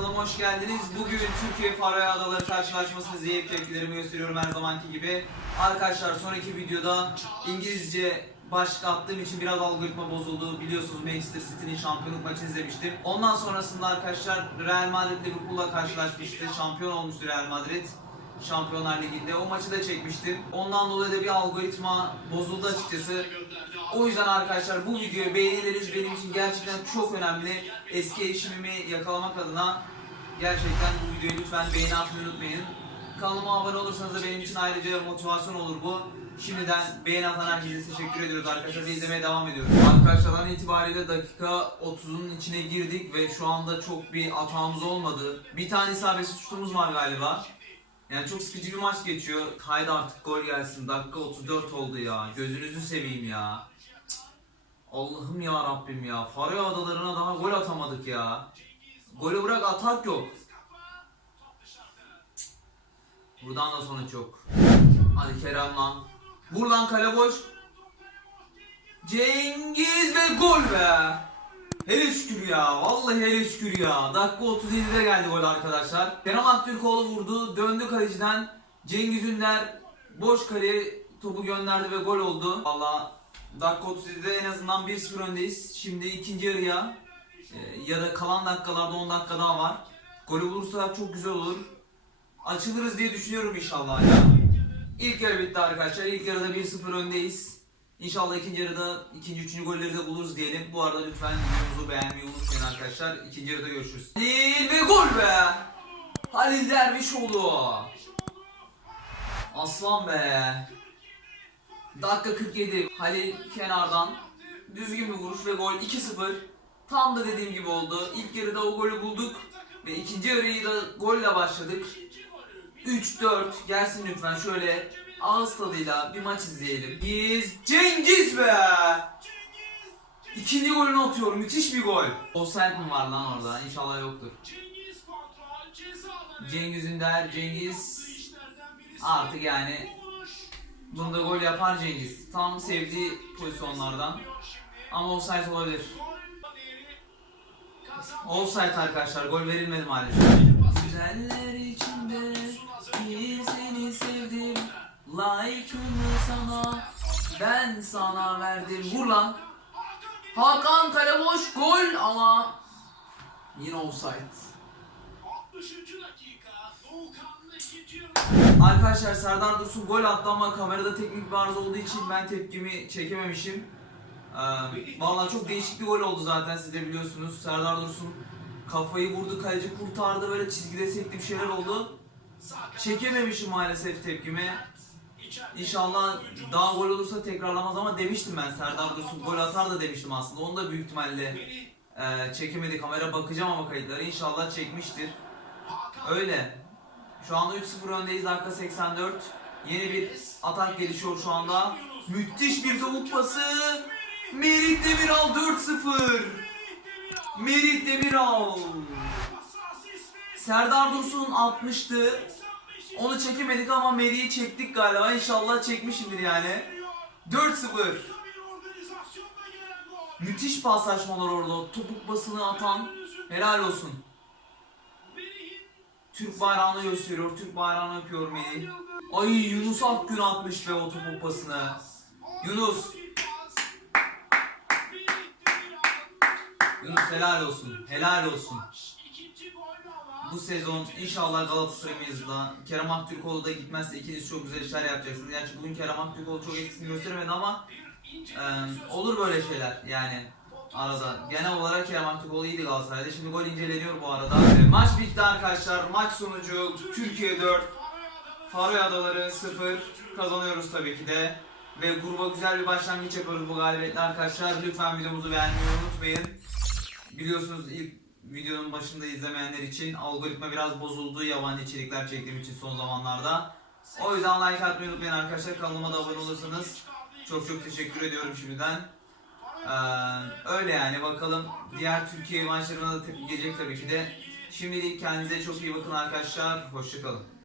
kanalıma hoş geldiniz. Bugün Türkiye Faroe Adaları karşılaşmasını izleyip tepkilerimi gösteriyorum her zamanki gibi. Arkadaşlar sonraki videoda İngilizce başlık attığım için biraz algoritma bozuldu. Biliyorsunuz Manchester City'nin şampiyonluk maçını izlemiştim. Ondan sonrasında arkadaşlar Real Madrid Liverpool'la karşılaşmıştı. Şampiyon olmuştu Real Madrid. Şampiyonlar Ligi'nde. O maçı da çekmiştim. Ondan dolayı da bir algoritma bozuldu açıkçası. O yüzden arkadaşlar bu videoyu beğenileriniz benim için gerçekten çok önemli. Eski erişimimi yakalamak adına gerçekten bu videoyu lütfen beğeni atmayı unutmayın. Kanalıma abone olursanız da benim için ayrıca motivasyon olur bu. Şimdiden beğeni atan herkese teşekkür ediyoruz arkadaşlar ve izlemeye devam ediyoruz. Arkadaşlar an itibariyle dakika 30'un içine girdik ve şu anda çok bir hatamız olmadı. Bir tane isabetsiz şutumuz var galiba. Yani çok sıkıcı bir maç geçiyor. Haydi artık gol gelsin. Dakika 34 oldu ya. Gözünüzü seveyim ya. Allah'ım ya Rabbim ya. Faroe Adalarına daha gol atamadık ya. Golü bırak atak yok. Buradan da sonuç yok. Hadi Kerem lan. Vur kale boş. Cengiz ve gol be. Hele şükür ya. Vallahi hele şükür ya. Dakika 37'de geldi gol arkadaşlar. Kerem Aktürkoğlu vurdu. Döndü kaleciden. Cengiz Ünder boş kaleye topu gönderdi ve gol oldu. Valla dakika 37'de en azından 1-0 öndeyiz. Şimdi ikinci yarıya e, ya da kalan dakikalarda 10 dakika daha var. Golü bulursa çok güzel olur. Açılırız diye düşünüyorum inşallah ya. İlk yarı bitti arkadaşlar. İlk yarıda 1-0 öndeyiz. İnşallah ikinci yarıda ikinci, üçüncü golleri de buluruz diyelim. Bu arada lütfen videomuzu beğenmeyi unutmayın arkadaşlar. İkinci yarıda görüşürüz. Halil ve gol be! Halil Dervişoğlu. Aslan be. Dakika 47. Halil kenardan. Düzgün bir vuruş ve gol 2-0. Tam da dediğim gibi oldu. İlk yarıda o golü bulduk. Ve ikinci yarıyı da golle başladık. 3-4 gelsin lütfen şöyle ağız tadıyla bir maç izleyelim. Biz Cengiz be! İkinci golünü atıyor. Müthiş bir gol. Offside mi var lan orada? İnşallah yoktur. Cengiz Ünder, Cengiz artık yani bunda gol yapar Cengiz. Tam sevdiği pozisyonlardan. Ama offside olabilir. Offside arkadaşlar. Gol verilmedi maalesef. Güzeller içinde ben sana verdim. Vur. Hakan kale gol ama yine offside. Arkadaşlar Serdar Dursun gol attı ama kamerada teknik bir arıza olduğu için ben tepkimi çekememişim. Ee, vallahi çok değişik bir gol oldu zaten siz de biliyorsunuz. Serdar Dursun kafayı vurdu, kaleci kurtardı böyle çizgide sekti bir şeyler oldu. Çekememişim maalesef tepkimi. İnşallah daha gol olursa tekrarlamaz ama demiştim ben Serdar Dursun gol atar da demiştim aslında. Onu da büyük ihtimalle e, çekemedi. Kamera bakacağım ama kayıtları inşallah çekmiştir. Öyle. Şu anda 3-0 öndeyiz dakika 84. Yeni bir atak gelişiyor şu anda. Müthiş bir topuk pası. Merih Demiral 4-0. Merih Demiral. Serdar Dursun 60'tı. Onu çekemedik ama Merih'i çektik galiba. İnşallah çekmişimdir yani. 4-0. Müthiş paslaşmalar orada. Topuk basını atan helal olsun. Türk bayrağını gösteriyor. Türk bayrağını öpüyor Melih. Ay Yunus Akgün atmış be o topuk pasını. Yunus. Yunus helal olsun. Helal olsun. Bu sezon inşallah Galatasaray'ımızda da Kerem Aktürkoğlu da gitmezse ikiniz çok güzel işler yapacaksınız. Gerçi bugün Kerem Aktürkoğlu çok etkisini gösteremedi ama e, olur böyle şeyler yani arada. Genel olarak Kerem Aktürkoğlu iyiydi Galatasaray'da. Şimdi gol inceleniyor bu arada. E, maç bitti arkadaşlar. Maç sonucu Türkiye 4, Faroe Adaları 0 kazanıyoruz tabii ki de. Ve gruba güzel bir başlangıç yapıyoruz bu galibiyetle arkadaşlar. Lütfen videomuzu beğenmeyi unutmayın. Biliyorsunuz ilk videonun başında izlemeyenler için algoritma biraz bozuldu yabancı içerikler çektiğim için son zamanlarda. O yüzden like atmayı unutmayın arkadaşlar. Kanalıma da abone olursanız çok çok teşekkür ediyorum şimdiden. Ee, öyle yani bakalım diğer Türkiye maçlarına da tepki gelecek tabii ki de. Şimdilik kendinize çok iyi bakın arkadaşlar. Hoşçakalın.